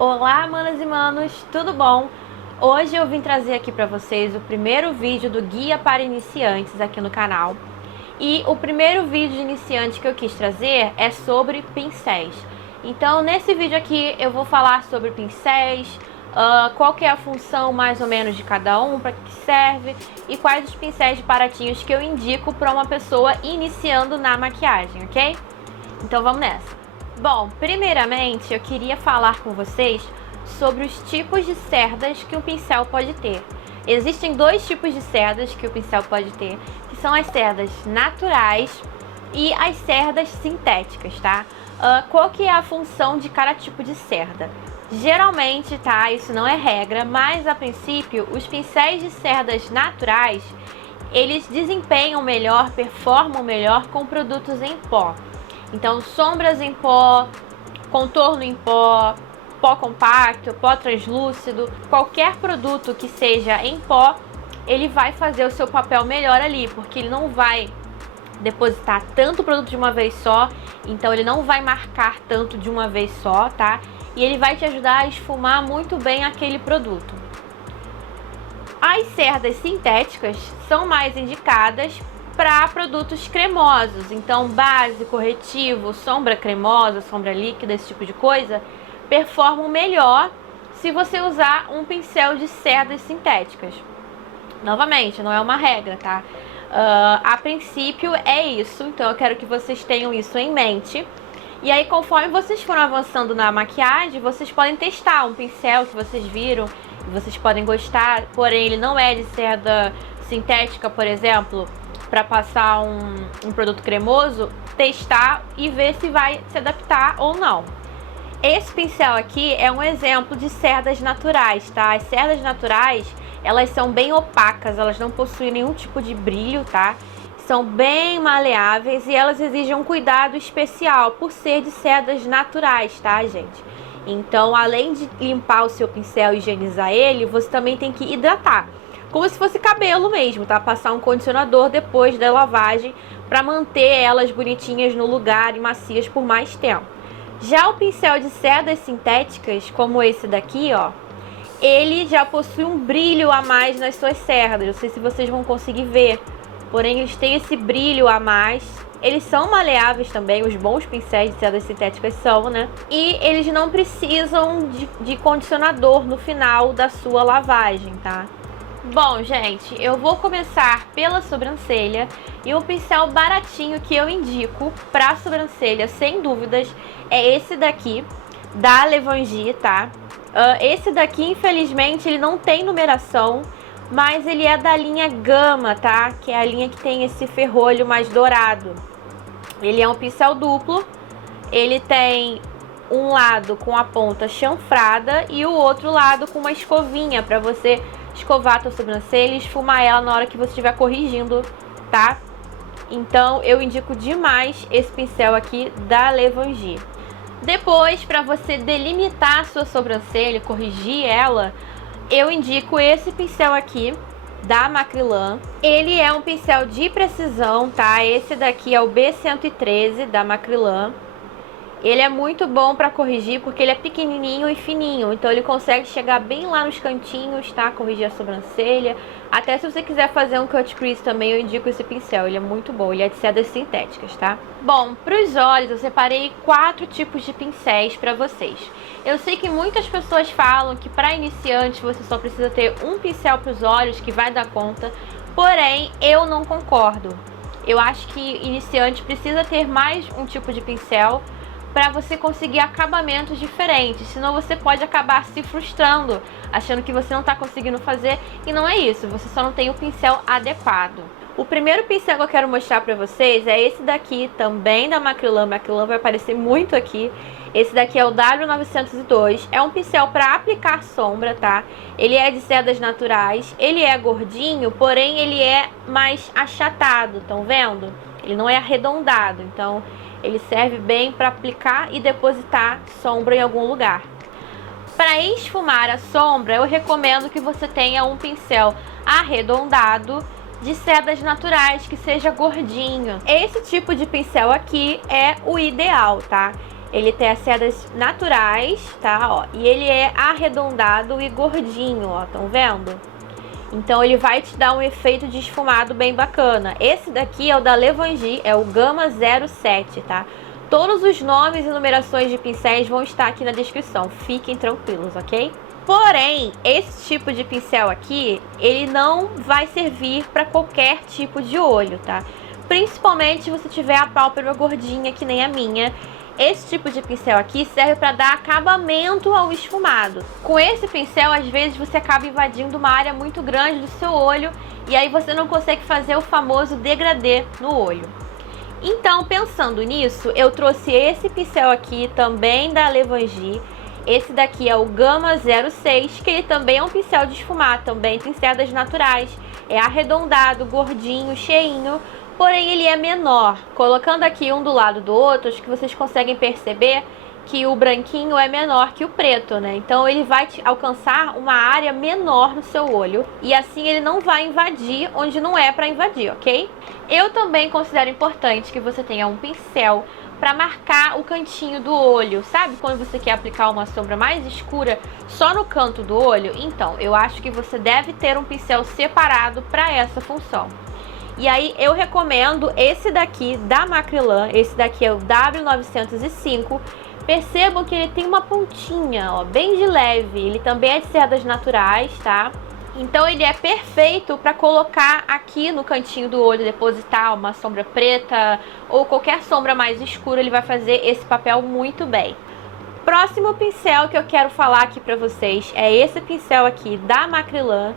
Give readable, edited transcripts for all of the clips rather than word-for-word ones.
Olá, manas e manos, tudo bom? Hoje eu vim trazer aqui para vocês o primeiro vídeo do Guia para Iniciantes aqui no canal. E o primeiro vídeo de iniciante que eu quis trazer é sobre pincéis. Então, nesse vídeo aqui eu vou falar sobre pincéis, qual que é a função mais ou menos de cada um, para que serve e quais os pincéis baratinhos que eu indico para uma pessoa iniciando na maquiagem, ok? Então vamos nessa. Bom, primeiramente eu queria falar com vocês sobre os tipos de cerdas que um pincel pode ter. Existem dois tipos de cerdas que o pincel pode ter, que são as cerdas naturais e as cerdas sintéticas, tá? Qual que é a função de cada tipo de cerda? Geralmente, tá? Isso não é regra, mas a princípio, os pincéis de cerdas naturais, eles desempenham melhor, performam melhor com produtos em pó. Então, sombras em pó, contorno em pó, pó compacto, pó translúcido, qualquer produto que seja em pó, ele vai fazer o seu papel melhor ali, porque ele não vai depositar tanto produto de uma vez só, então ele não vai marcar tanto de uma vez só, tá? E ele vai te ajudar a esfumar muito bem aquele produto. As cerdas sintéticas são mais indicadas para produtos cremosos, então base, corretivo, sombra cremosa, sombra líquida, esse tipo de coisa, performam melhor se você usar um pincel de cerdas sintéticas. Novamente, não é uma regra, tá? A princípio é isso, então eu quero que vocês tenham isso em mente. E aí, conforme vocês forem avançando na maquiagem, vocês podem testar um pincel que vocês viram e vocês podem gostar, porém ele não é de cerda sintética, por exemplo, para passar um produto cremoso, testar e ver se vai se adaptar ou não. Esse pincel aqui é um exemplo de cerdas naturais, tá? As cerdas naturais, elas são bem opacas, elas não possuem nenhum tipo de brilho, tá? São bem maleáveis e elas exigem um cuidado especial por ser de cerdas naturais, tá, gente? Então, além de limpar o seu pincel e higienizar ele, você também tem que hidratar. Como se fosse cabelo mesmo, tá? Passar um condicionador depois da lavagem para manter elas bonitinhas no lugar e macias por mais tempo. Já o pincel de cerdas sintéticas, como esse daqui, ó, ele já possui um brilho a mais nas suas cerdas. Não sei se vocês vão conseguir ver, porém eles têm esse brilho a mais. Eles são maleáveis também, os bons pincéis de cerdas sintéticas são, né? E eles não precisam de condicionador no final da sua lavagem, tá? Bom, gente, eu vou começar pela sobrancelha e o pincel baratinho que eu indico para sobrancelha, sem dúvidas, é esse daqui, da Levangie, tá? Esse daqui, infelizmente, ele não tem numeração, mas ele é da linha Gama, tá? Que é a linha que tem esse ferrolho mais dourado. Ele é um pincel duplo, ele tem um lado com a ponta chanfrada e o outro lado com uma escovinha para você escovar a tua sobrancelha e esfumar ela na hora que você estiver corrigindo, tá? Então eu indico demais esse pincel aqui da Levangie. Depois, para você delimitar a sua sobrancelha, corrigir ela, eu indico esse pincel aqui da Macrylan. Ele é um pincel de precisão, tá? Esse daqui é o B113 da Macrylan. Ele é muito bom para corrigir porque ele é pequenininho e fininho, então ele consegue chegar bem lá nos cantinhos, tá? Corrigir a sobrancelha. Até se você quiser fazer um cut crease também, eu indico esse pincel, ele é muito bom, ele é de cerdas sintéticas, tá? Bom, para os olhos eu separei 4 tipos de pincéis para vocês. Eu sei que muitas pessoas falam que para iniciantes você só precisa ter um pincel para os olhos que vai dar conta, porém eu não concordo. Eu acho que iniciante precisa ter mais um tipo de pincel para você conseguir acabamentos diferentes, senão você pode acabar se frustrando, achando que você não está conseguindo fazer, e não é isso, você só não tem o pincel adequado. O primeiro pincel que eu quero mostrar para vocês é esse daqui, também da Macrylan. Macrylan vai aparecer muito aqui. Esse daqui é o W902, é um pincel para aplicar sombra, tá? Ele é de cerdas naturais, ele é gordinho, porém ele é mais achatado, estão vendo? Ele não é arredondado, então ele serve bem para aplicar e depositar sombra em algum lugar. Para esfumar a sombra, eu recomendo que você tenha um pincel arredondado de cerdas naturais, que seja gordinho. Esse tipo de pincel aqui é o ideal, tá? Ele tem as cerdas naturais, tá? Ó, e ele é arredondado e gordinho, ó, estão vendo? Então ele vai te dar um efeito de esfumado bem bacana. Esse daqui é o da Levangie, é o Gama 07, tá? Todos os nomes e numerações de pincéis vão estar aqui na descrição, fiquem tranquilos, ok? Porém, esse tipo de pincel aqui, ele não vai servir para qualquer tipo de olho, tá? Principalmente se você tiver a pálpebra gordinha, que nem a minha. Esse tipo de pincel aqui serve para dar acabamento ao esfumado. Com esse pincel, às vezes você acaba invadindo uma área muito grande do seu olho e aí você não consegue fazer o famoso degradê no olho. Então, pensando nisso, eu trouxe esse pincel aqui também da Levangie. Esse daqui é o Gama 06, que ele também é um pincel de esfumar, também tem cerdas naturais, é arredondado, gordinho, cheinho, porém ele é menor. Colocando aqui um do lado do outro, acho que vocês conseguem perceber que o branquinho é menor que o preto, né? Então ele vai te alcançar uma área menor no seu olho e assim ele não vai invadir onde não é para invadir, ok? Eu também considero importante que você tenha um pincel para marcar o cantinho do olho, sabe? Quando você quer aplicar uma sombra mais escura só no canto do olho, então eu acho que você deve ter um pincel separado para essa função. E aí eu recomendo esse daqui da Macrylan, esse daqui é o W905. Percebam que ele tem uma pontinha, ó, bem de leve, ele também é de cerdas naturais, tá? Então ele é perfeito para colocar aqui no cantinho do olho, depositar uma sombra preta ou qualquer sombra mais escura, ele vai fazer esse papel muito bem. Próximo pincel que eu quero falar aqui para vocês é esse pincel aqui da Macrylan.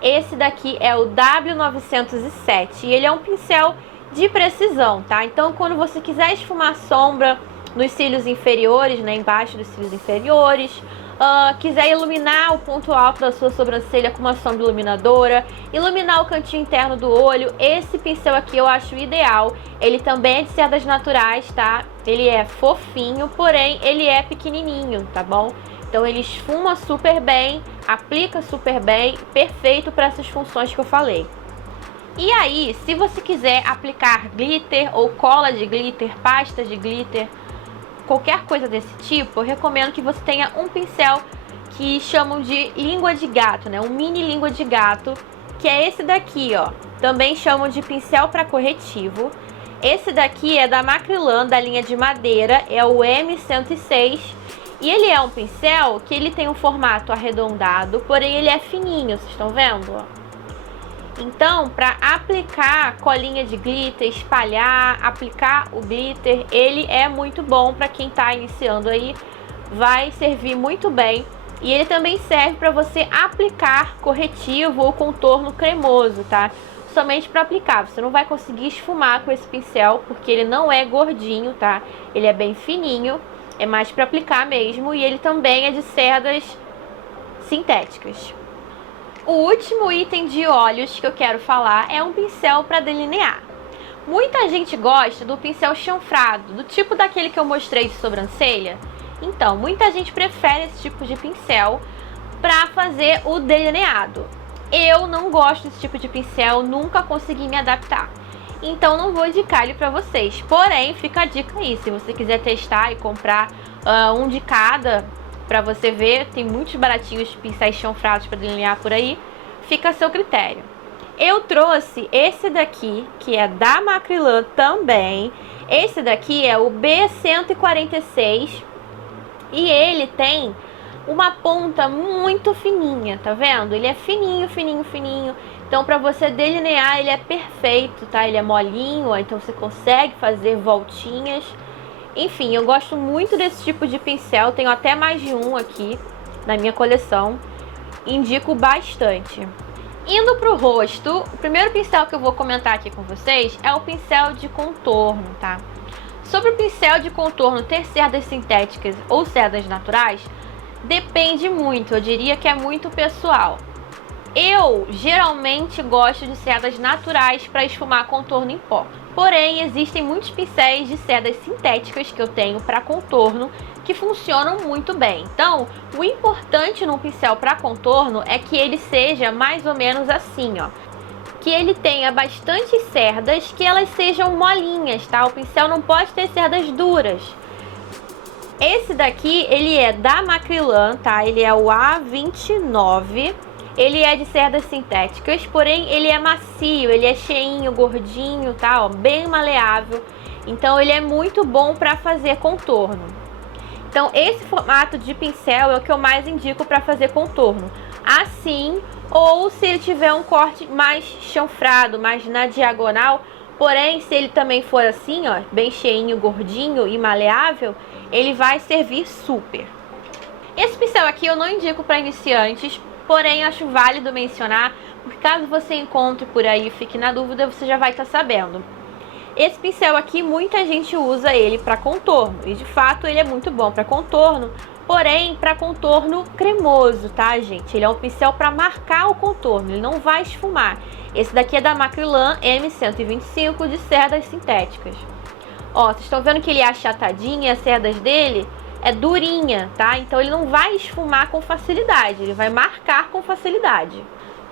Esse daqui é o W907 e ele é um pincel de precisão, tá? Então quando você quiser esfumar sombra nos cílios inferiores, né, embaixo dos cílios inferiores, quiser iluminar o ponto alto da sua sobrancelha com uma sombra iluminadora, iluminar o cantinho interno do olho, esse pincel aqui eu acho ideal. Ele também é de cerdas naturais, tá? Ele é fofinho, porém ele é pequenininho, tá bom? Então ele esfuma super bem, aplica super bem, perfeito para essas funções que eu falei. E aí, se você quiser aplicar glitter ou cola de glitter, pasta de glitter, qualquer coisa desse tipo, eu recomendo que você tenha um pincel que chamam de língua de gato, né? Um mini língua de gato, que é esse daqui, ó. Também chamam de pincel para corretivo. Esse daqui é da Macrylan, da linha de madeira, é o M106. E ele é um pincel que ele tem um formato arredondado, porém ele é fininho, vocês estão vendo? Então, para aplicar colinha de glitter, espalhar, aplicar o glitter, ele é muito bom para quem está iniciando aí, vai servir muito bem. E ele também serve para você aplicar corretivo ou contorno cremoso, tá? Somente para aplicar, você não vai conseguir esfumar com esse pincel, porque ele não é gordinho, tá? Ele é bem fininho. É mais para aplicar mesmo e ele também é de cerdas sintéticas. O último item de olhos que eu quero falar é um pincel para delinear. Muita gente gosta do pincel chanfrado, do tipo daquele que eu mostrei de sobrancelha. Então, muita gente prefere esse tipo de pincel para fazer o delineado. Eu não gosto desse tipo de pincel, nunca consegui me adaptar. Então não vou indicar ele para vocês, porém fica a dica aí, se você quiser testar e comprar um de cada para você ver, tem muitos baratinhos de pincéis chanfrados para delinear por aí, fica a seu critério. Eu trouxe esse daqui, que é da Macrylan também, esse daqui é o B146 e ele tem uma ponta muito fininha, tá vendo? Ele é fininho, fininho, fininho. Então, para você delinear, ele é perfeito, tá? Ele é molinho, ó, então você consegue fazer voltinhas. Enfim, eu gosto muito desse tipo de pincel. Tenho até mais de um aqui na minha coleção. Indico bastante. Indo pro rosto, o primeiro pincel que eu vou comentar aqui com vocês é o pincel de contorno, tá? Sobre o pincel de contorno ter cerdas sintéticas ou cerdas naturais, depende muito, eu diria que é muito pessoal. Eu geralmente gosto de cerdas naturais para esfumar contorno em pó. Porém, existem muitos pincéis de cerdas sintéticas que eu tenho para contorno que funcionam muito bem. Então, o importante num pincel para contorno é que ele seja mais ou menos assim, ó. Que ele tenha bastante cerdas, que elas sejam molinhas, tá? O pincel não pode ter cerdas duras. Esse daqui, ele é da Macrylan, tá? Ele é o A29. Ele é de cerdas sintéticas, porém ele é macio, ele é cheinho, gordinho, tá? Ó, bem maleável. Então ele é muito bom para fazer contorno. Então esse formato de pincel é o que eu mais indico para fazer contorno. Assim, ou se ele tiver um corte mais chanfrado, mais na diagonal. Porém, se ele também for assim, ó, bem cheinho, gordinho e maleável, ele vai servir super. Esse pincel aqui eu não indico para iniciantes, porém acho válido mencionar, porque caso você encontre por aí e fique na dúvida, você já vai estar sabendo. Esse pincel aqui, muita gente usa ele para contorno, e de fato ele é muito bom para contorno, porém para contorno cremoso, tá, gente? Ele é um pincel para marcar o contorno, ele não vai esfumar. Esse daqui é da Macrylan M125 de cerdas sintéticas. Ó, vocês estão vendo que ele é achatadinho e as cerdas dele é durinha, tá? Então ele não vai esfumar com facilidade, ele vai marcar com facilidade.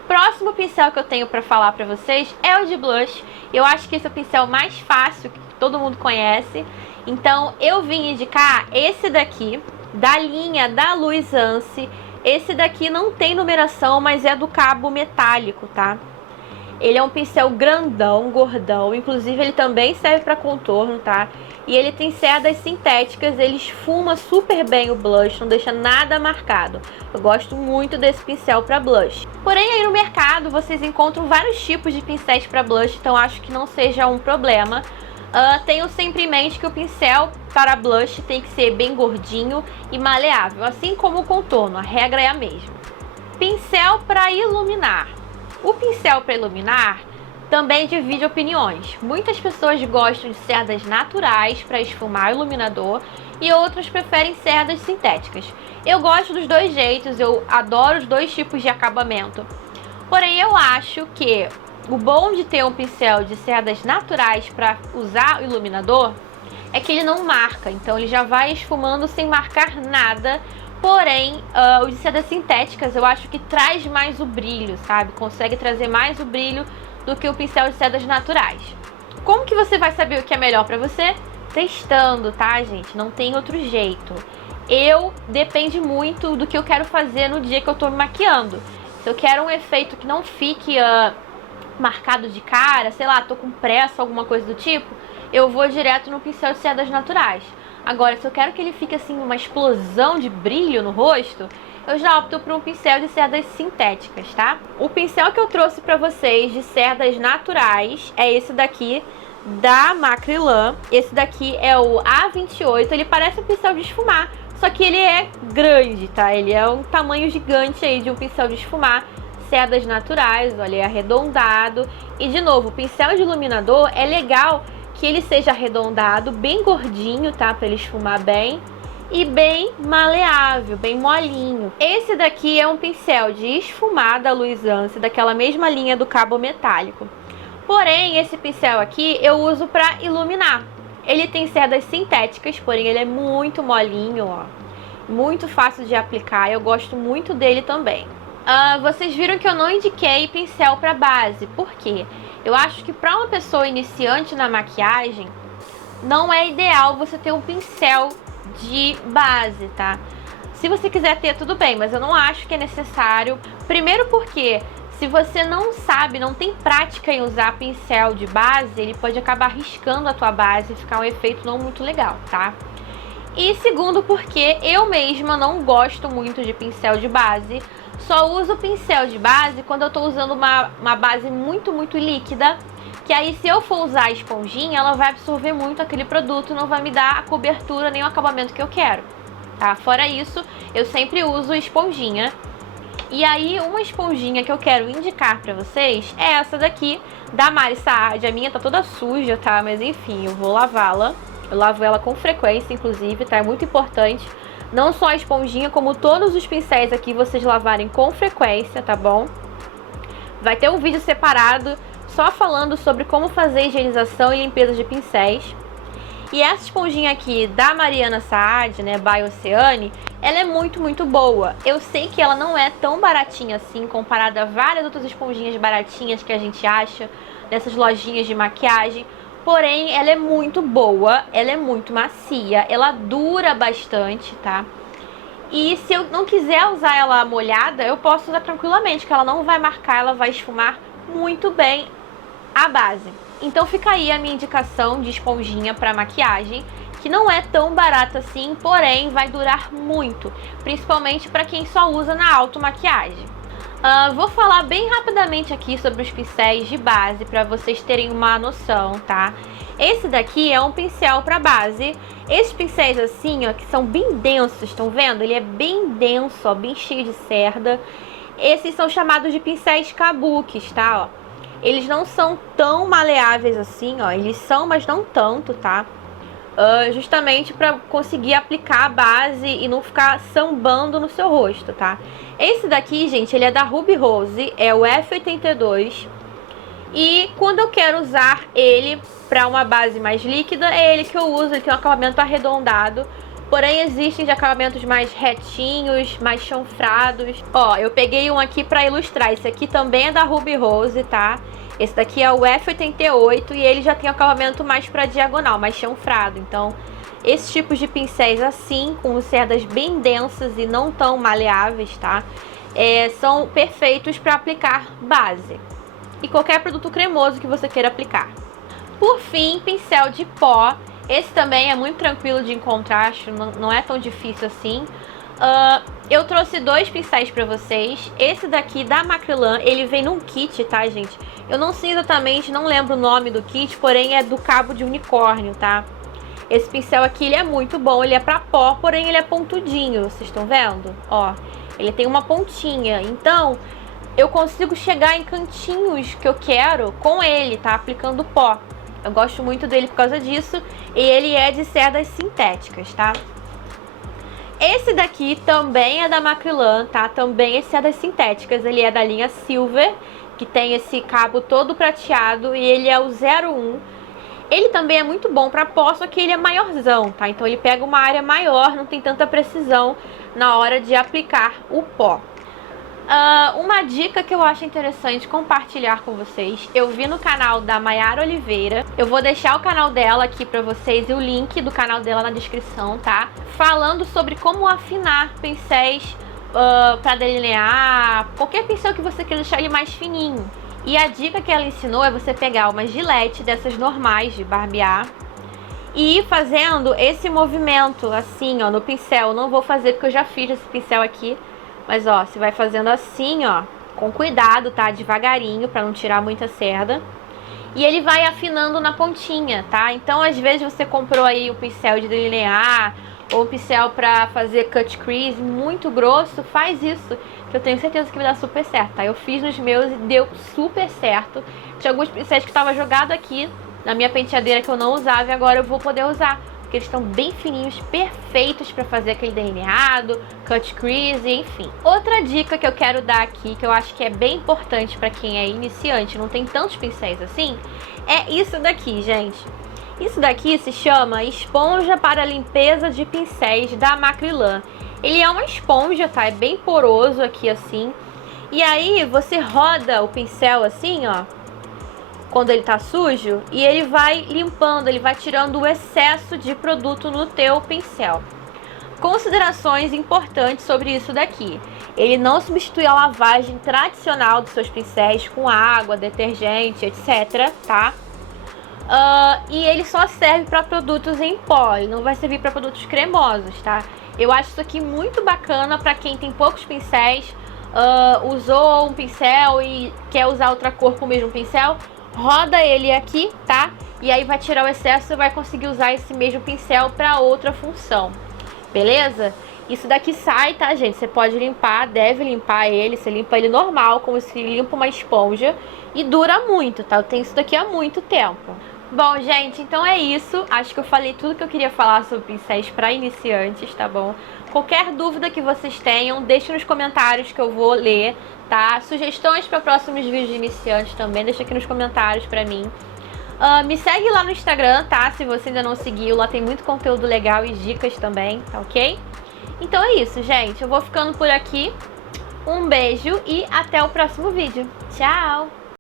Próximo pincel que eu tenho para falar para vocês é o de blush. Eu acho que esse é o pincel mais fácil, que todo mundo conhece. Então eu vim indicar esse daqui, da linha da Luisance. Esse daqui não tem numeração, mas é do cabo metálico, tá? Ele é um pincel grandão, gordão, inclusive ele também serve para contorno, tá? E ele tem cerdas sintéticas, ele esfuma super bem o blush, não deixa nada marcado. Eu gosto muito desse pincel para blush. Porém, aí no mercado vocês encontram vários tipos de pincéis para blush, então acho que não seja um problema. Tenham sempre em mente que o pincel para blush tem que ser bem gordinho e maleável, assim como o contorno, a regra é a mesma. Pincel para iluminar. O pincel para iluminar também divide opiniões. Muitas pessoas gostam de cerdas naturais para esfumar o iluminador e outras preferem cerdas sintéticas. Eu gosto dos dois jeitos, eu adoro os dois tipos de acabamento. Porém, eu acho que o bom de ter um pincel de cerdas naturais para usar o iluminador é que ele não marca, então ele já vai esfumando sem marcar nada. Porém, o de cerdas sintéticas eu acho que traz mais o brilho, sabe? Consegue trazer mais o brilho do que o pincel de cerdas naturais. Como que você vai saber o que é melhor pra você? Testando, tá, gente? Não tem outro jeito. Depende muito do que eu quero fazer no dia que eu tô me maquiando. Se eu quero um efeito que não fique marcado de cara, sei lá, tô com pressa, alguma coisa do tipo, eu vou direto no pincel de cerdas naturais. Agora, se eu quero que ele fique assim, uma explosão de brilho no rosto, eu já opto por um pincel de cerdas sintéticas, tá? O pincel que eu trouxe pra vocês de cerdas naturais é esse daqui, da Macrylan. Esse daqui é o A28, ele parece um pincel de esfumar, só que ele é grande, tá? Ele é um tamanho gigante aí de um pincel de esfumar. Cerdas naturais, olha, é arredondado. E de novo, o pincel de iluminador é legal que ele seja arredondado, bem gordinho, tá? Pra ele esfumar bem. E bem maleável, bem molinho. Esse daqui é um pincel de esfumar da Luisance, daquela mesma linha do cabo metálico. Porém, esse pincel aqui eu uso pra iluminar. Ele tem cerdas sintéticas, porém ele é muito molinho, ó. Muito fácil de aplicar, eu gosto muito dele também. Vocês viram que eu não indiquei pincel para base, por quê? Eu acho que para uma pessoa iniciante na maquiagem, não é ideal você ter um pincel de base, tá? Se você quiser ter, tudo bem, mas eu não acho que é necessário. Primeiro porque, se você não sabe, não tem prática em usar pincel de base, ele pode acabar riscando a tua base e ficar um efeito não muito legal, tá? E segundo porque eu mesma não gosto muito de pincel de base. Só uso pincel de base quando eu tô usando uma base muito líquida, que aí se eu for usar a esponjinha, ela vai absorver muito aquele produto, não vai me dar a cobertura nem o acabamento que eu quero, tá? Fora isso, eu sempre uso esponjinha. E aí, uma esponjinha que eu quero indicar pra vocês é essa daqui, da Mari Saad. A minha tá toda suja, tá? Mas enfim, eu vou lavá-la. Eu lavo ela com frequência, inclusive, tá? É muito importante. Não só a esponjinha, como todos os pincéis aqui, vocês lavarem com frequência, tá bom? Vai ter um vídeo separado só falando sobre como fazer higienização e limpeza de pincéis. E essa esponjinha aqui da Mariana Saad, né, by Oceane, ela é muito boa. Eu sei que ela não é tão baratinha assim, comparada a várias outras esponjinhas baratinhas que a gente acha nessas lojinhas de maquiagem. porém ela é muito boa, ela é muito macia, ela dura bastante, tá? E se eu não quiser usar ela molhada, eu posso usar tranquilamente, que ela não vai marcar, ela vai esfumar muito bem a base. Então fica aí a minha indicação de esponjinha para maquiagem, que não é tão barata assim, porém vai durar muito, principalmente para quem só usa na automaquiagem. Vou falar bem rapidamente aqui sobre os pincéis de base para vocês terem uma noção, tá? Esse daqui é um pincel para base. Esses pincéis assim, ó, que são bem densos, estão vendo? Ele é bem denso, ó, bem cheio de cerda. Esses são chamados de pincéis kabukis, tá? Ó. Eles não são tão maleáveis assim, ó. Eles são, mas não tanto, tá? Justamente para conseguir aplicar a base e não ficar sambando no seu rosto, tá? Esse daqui, gente, ele é da Ruby Rose, é o F82. E quando eu quero usar ele para uma base mais líquida, é ele que eu uso. Ele tem um acabamento arredondado, porém existem de acabamentos mais retinhos, mais chanfrados. Ó, eu peguei um aqui para ilustrar. Esse aqui também é da Ruby Rose, tá? Esse daqui é o F88 e ele já tem um acabamento mais para diagonal, mais chanfrado. Então, esses tipos de pincéis assim, com cerdas bem densas e não tão maleáveis, tá? São perfeitos para aplicar base e qualquer produto cremoso que você queira aplicar. Por fim, pincel de pó. Esse também é muito tranquilo de encontrar, acho, não é tão difícil assim. Eu trouxe dois pincéis pra vocês. Esse daqui da Macrylan, ele vem num kit, tá, gente? Eu não sei exatamente, não lembro o nome do kit, porém é do cabo de unicórnio, tá? Esse pincel aqui, ele é muito bom, ele é pra pó, porém ele é pontudinho, vocês estão vendo? Ó, ele tem uma pontinha, então eu consigo chegar em cantinhos que eu quero com ele, tá? Aplicando pó. Eu gosto muito dele por causa disso. E ele é de cerdas sintéticas, tá? Esse daqui também é da Macrylan, tá? Também é cerdas sintéticas. Ele é da linha Silver, que tem esse cabo todo prateado. E ele é o 01. Ele também é muito bom pra pó, só que ele é maiorzão, tá? Então ele pega uma área maior, não tem tanta precisão na hora de aplicar o pó. Uma dica que eu acho interessante compartilhar com vocês, eu vi no canal da Mayara Oliveira, eu vou deixar o canal dela aqui pra vocês e o link do canal dela na descrição, tá? Falando sobre como afinar pincéis pra delinear, qualquer pincel que você queira deixar ele mais fininho. E a dica que ela ensinou é você pegar uma gilete dessas normais de barbear e ir fazendo esse movimento assim, ó, no pincel. Eu não vou fazer porque eu já fiz esse pincel aqui. Mas, ó, você vai fazendo assim, ó, com cuidado, tá? Devagarinho, pra não tirar muita cerda. E ele vai afinando na pontinha, tá? Então, às vezes, você comprou aí um pincel de delinear ou um pincel pra fazer cut crease muito grosso, faz isso, que eu tenho certeza que vai dar super certo, tá? Eu fiz nos meus e deu super certo. Tinha alguns pincéis que estavam jogados aqui na minha penteadeira que eu não usava e agora eu vou poder usar. Porque eles estão bem fininhos, perfeitos para fazer aquele delineado, cut crease, enfim. Outra dica que eu quero dar aqui, que eu acho que é bem importante para quem é iniciante, não tem tantos pincéis assim, é isso daqui, gente. Isso daqui se chama esponja para limpeza de pincéis da Macrylan. Ele é uma esponja, tá? É bem poroso aqui assim. E aí você roda o pincel assim, ó, quando ele tá sujo, e ele vai limpando, ele vai tirando o excesso de produto no teu pincel. Considerações importantes sobre isso daqui: ele não substitui a lavagem tradicional dos seus pincéis com água, detergente, etc, tá? E ele só serve para produtos em pó, ele não vai servir para produtos cremosos, tá? Eu acho isso aqui muito bacana para quem tem poucos pincéis, usou um pincel e quer usar outra cor com o mesmo pincel. Roda ele aqui, tá? E aí vai tirar o excesso e vai conseguir usar esse mesmo pincel para outra função. Beleza? Isso daqui sai, tá, gente? Você pode limpar, deve limpar ele. Você limpa ele normal, como se limpa uma esponja. E dura muito, tá? Eu tenho isso daqui há muito tempo. Bom, gente, então é isso. Acho que eu falei tudo que eu queria falar sobre pincéis para iniciantes, tá bom? Qualquer dúvida que vocês tenham, deixe nos comentários que eu vou ler, tá? Sugestões para próximos vídeos de iniciantes também, deixa aqui nos comentários pra mim. Me segue lá no Instagram, tá? Se você ainda não seguiu, lá tem muito conteúdo legal e dicas também, tá ok? Então é isso, gente. Eu vou ficando por aqui. Um beijo e até o próximo vídeo. Tchau!